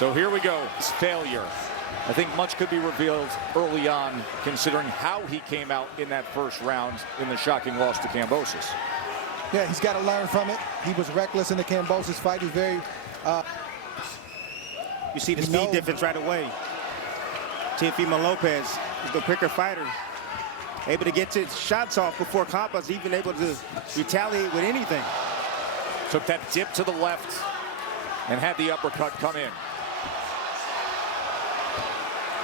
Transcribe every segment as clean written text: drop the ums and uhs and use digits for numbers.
So here we go. It's failure. I think much could be revealed early on, considering how he came out in that first round in the shocking loss to Kambosos. Yeah, he's got to learn from it. He was reckless in the Kambosos fight. He's very... you see the speed difference right away. Teofimo Lopez is the quicker fighter. Able to get his shots off before Campa's even able to retaliate with anything. Took that dip to the left and had the uppercut come in.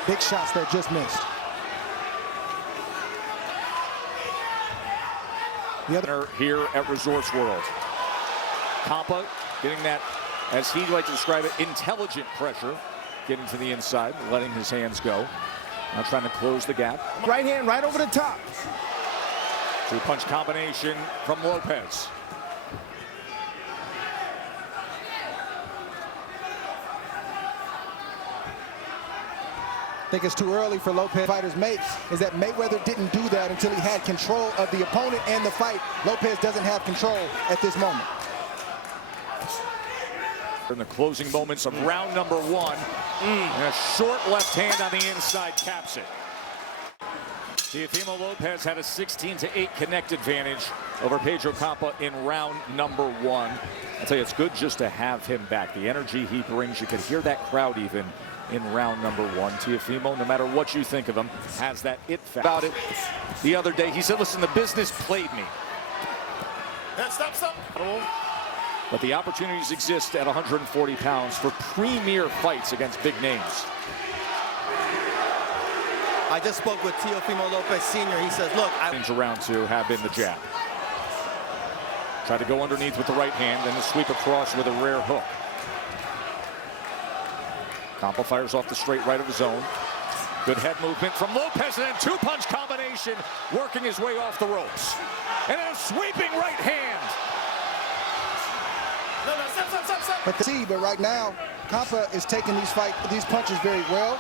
Big shots there, just missed. The other here at Resorts World. Campa getting that, as he'd like to describe it, intelligent pressure. Getting to the inside, letting his hands go. Now trying to close the gap. Right hand right over the top. Two-punch combination from Lopez. I think it's too early for Lopez fighters' mates, is that Mayweather didn't do that until he had control of the opponent and the fight. Lopez doesn't have control at this moment. In the closing moments of round number one, and a short left hand on the inside caps it. Teofimo Lopez had a 16-8 connect advantage over Pedro Campa in round number one. I'll tell you, it's good just to have him back. The energy he brings, you could hear that crowd even in round number one. Teofimo, no matter what you think of him, has that it factor. About it the other day, he said, listen, the business played me. Stop. But the opportunities exist at 140 pounds for premier fights against big names. I just spoke with Teofimo Lopez Sr. He says, look, Into round two have been the jab. Try to go underneath with the right hand and the sweep across with a rare hook. Campa fires off the straight right of his own. Good head movement from Lopez, and then two-punch combination, working his way off the ropes. And a sweeping right hand. But right now, Campa is taking these punches very well.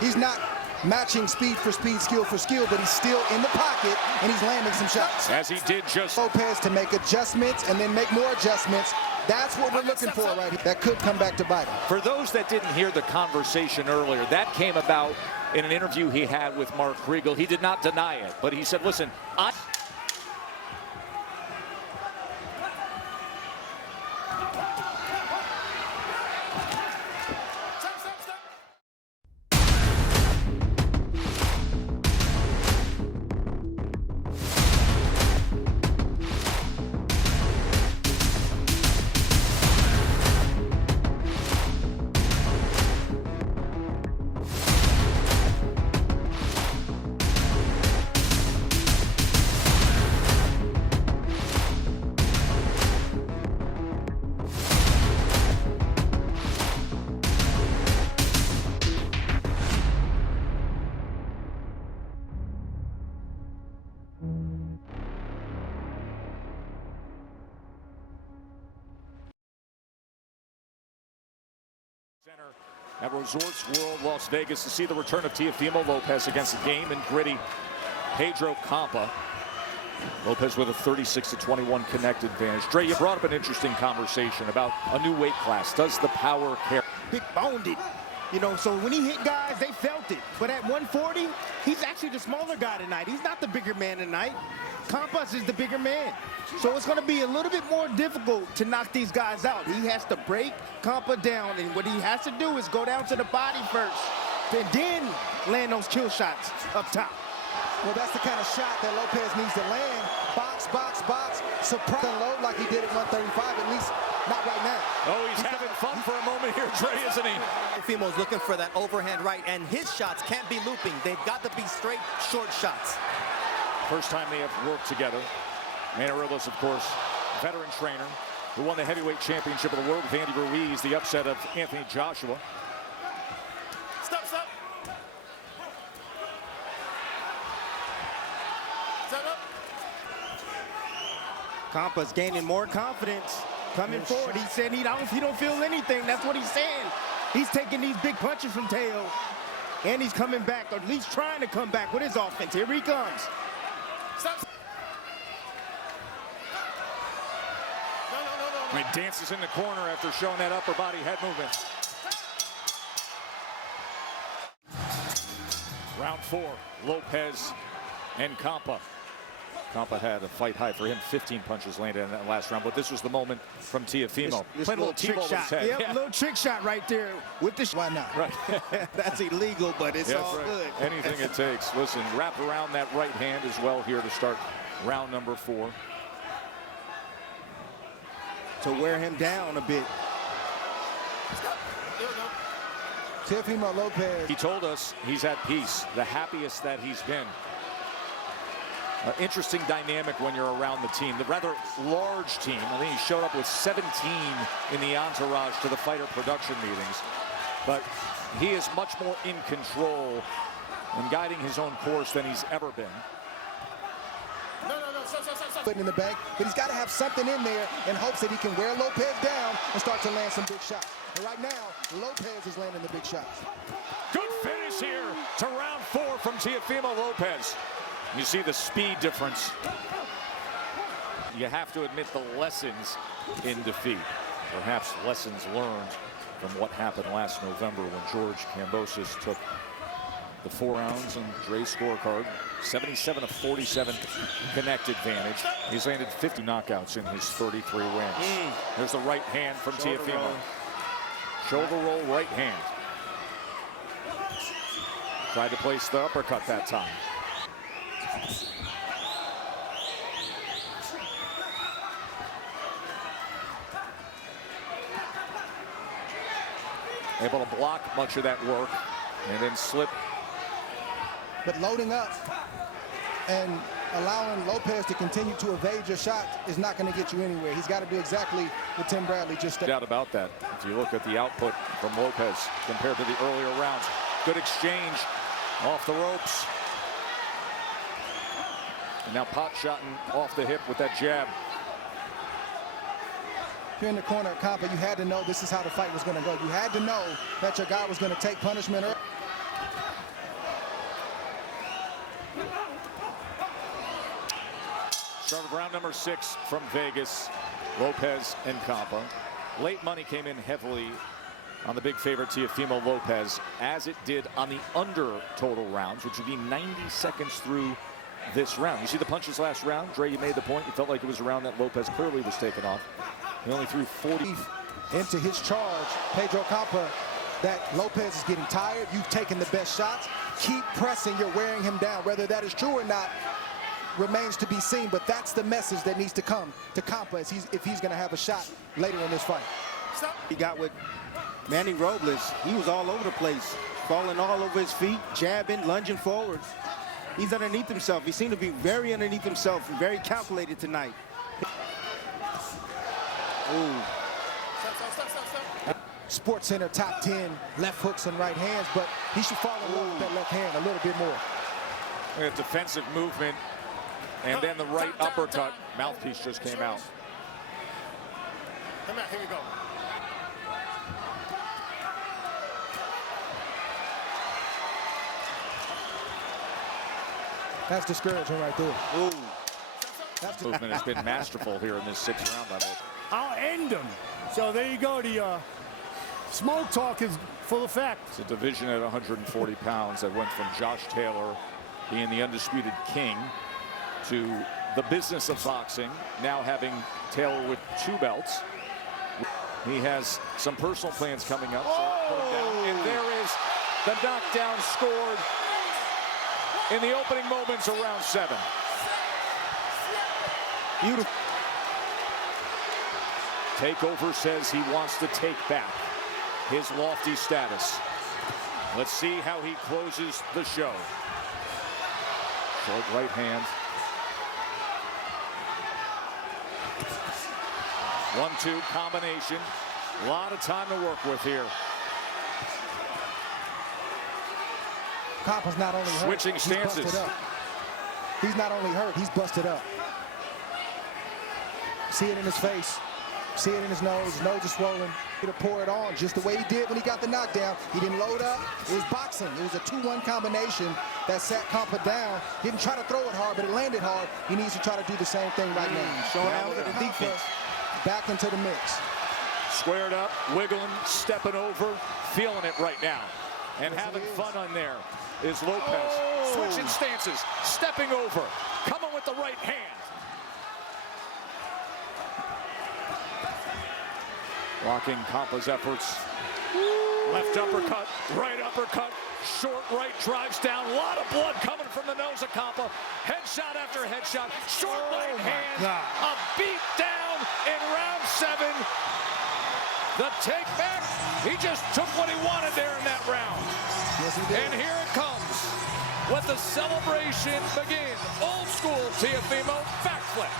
He's not matching speed for speed, skill for skill, but he's still in the pocket and he's landing some shots. As he did just Lopez to make adjustments and then make more adjustments. That's what we're looking for right here. That could come back to bite him. For those that didn't hear the conversation earlier, that came about in an interview he had with Mark Kriegel. He did not deny it, but he said, listen, at Resorts World Las Vegas to see the return of Teofimo Lopez against a game and gritty Pedro Campa. Lopez with a 36-21 connect advantage. Dre, you brought up an interesting conversation about a new weight class. Does the power carry? Big boned it. You know, so when he hit guys, they felt it. But at 140, he's actually the smaller guy tonight. He's not the bigger man tonight. Campas is the bigger man. So it's going to be a little bit more difficult to knock these guys out. He has to break Campa down, and what he has to do is go down to the body first, and then land those kill shots up top. Well, that's the kind of shot that Lopez needs to land. Box, box, box, surprise and load like he did at 135, at least not right now. Oh, he's having fun for a moment here, Dre, isn't he? Teofimo's looking for that overhand right, and his shots can't be looping. They've got to be straight, short shots. First time they have worked together. Manarilos, of course, veteran trainer, who won the heavyweight championship of the world with Andy Ruiz, the upset of Anthony Joshua. Stop. Campa's gaining more confidence, coming forward. He said he don't feel anything. That's what he's saying. He's taking these big punches from Teo, and he's coming back, or at least trying to come back with his offense. Here he comes. Stop. No. He dances in the corner after showing that upper body head movement. Round 4, Lopez and Campa. Campa had a fight high for him, 15 punches landed in that last round, but this was the moment from Teofimo. This Played a little trick T-ball with his shot. head. Yep, Yeah. little trick shot right there with the. Why not? Right. That's illegal, but it's Yes, all right. good. Anything it takes. Listen, wrap around that right hand as well here to start round number 4. To wear him down a bit. There we go. Teofimo Lopez. He told us he's at peace, the happiest that he's been. Interesting dynamic when you're around the team. The rather large team. I think he showed up with 17 in the entourage to the fighter production meetings. But he is much more in control and guiding his own course than he's ever been. No. Stop. Putting in the bank, but he's got to have something in there in hopes that he can wear Lopez down and start to land some big shots. And right now, Lopez is landing the big shots. Good finish here to round 4 from Teofimo Lopez. You see the speed difference. You have to admit the lessons in defeat. Perhaps lessons learned from what happened last November when George Kambosos took the 4 rounds and Dre's scorecard. 77 of 47 connect advantage. He's landed 50 knockouts in his 33 wins. There's the right hand from Teofimo. Shoulder roll, right hand. Tried to place the uppercut that time. Able to block much of that work and then slip. But loading up and allowing Lopez to continue to evade your shot is not going to get you anywhere. He's got to do exactly what Tim Bradley just did. No doubt about that. If you look at the output from Lopez compared to the earlier rounds, good exchange off the ropes. And now pot shotting off the hip with that jab. If you're in the corner at Campa, you had to know this is how the fight was going to go. You had to know that your guy was going to take punishment. Start of round number 6 from Vegas, Lopez and Campa. Late money came in heavily on the big favorite Teofimo Lopez, as it did on the under total rounds, which would be 90 seconds through this round. You see the punches last round. Dre, you made the point. You felt like it was a round that Lopez clearly was taken off. He only threw 40. Into his charge, Pedro Campa, that Lopez is getting tired. You've taken the best shots. Keep pressing. You're wearing him down. Whether that is true or not remains to be seen, but that's the message that needs to come to Campa if he's going to have a shot later in this fight. Stop. He got with Manny Robles. He was all over the place, falling all over his feet, jabbing, lunging forwards. He's underneath himself. He seemed to be very underneath himself and very calculated tonight. Ooh. Stop. Sports Center top 10 left hooks and right hands, but he should fall in love with that left hand a little bit more. A defensive movement, and then the right uppercut. Mouthpiece just came out. Come out. Here we go. That's discouraging right there. Ooh. That's Movement has been masterful here in this 6th round level. I'll end them. So there you go. The smoke talk is full effect. It's a division at 140 pounds that went from Josh Taylor being the undisputed king to the business of boxing, now having Taylor with 2 belts. He has some personal plans coming up. So put him down. And there is the knockdown scored in the opening moments of round 7. Beautiful. Takeover says he wants to take back his lofty status. Let's see how he closes the show. Short right hand. 1-2 combination. A lot of time to work with here. Campa's not only hurt, Switching he's stances. busted up. He's not only hurt, he's busted up. See it in his face. See it in his nose. His nose is swollen. To pour it on just the way he did when he got the knockdown. He didn't load up. It was boxing. It was a 2-1 combination that sat Campa down. Didn't try to throw it hard, but it landed hard. He needs to try to do the same thing right now. Showing Now out with the Campa defense. back into the mix. Squared up, wiggling, stepping over, feeling it right now. And Yes, having he is. fun on there. is Lopez. Switching stances, stepping over, coming with the right hand. Blocking Campa's efforts. Left uppercut, right uppercut, short right drives down. A lot of blood coming from the nose of Campa. Headshot after headshot, short right hand. A beat down in round 7. The take back, he just took what he wanted there in that round. Yes, he did. And here it comes. Let the celebration begin. Old school Teofimo backflip.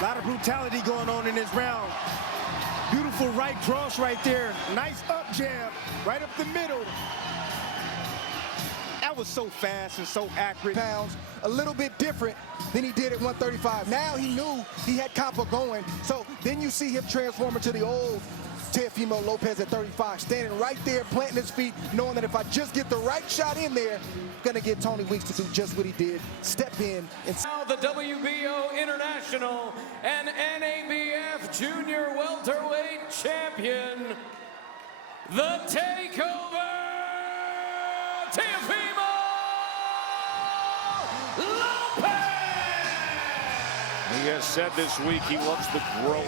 A lot of brutality going on in this round. Beautiful right cross right there. Nice up jab right up the middle. That was so fast and so accurate. Pounds, a little bit different than he did at 135. Now he knew he had Campa going. So then you see him transform into the old Teofimo Lopez at 35, standing right there, planting his feet, knowing that if I just get the right shot in there, I'm gonna get Tony Weeks to do just what he did, step in and Now the WBO International and NABF Junior Welterweight Champion, the Takeover, Teofimo Lopez! He has said this week he loves the grow.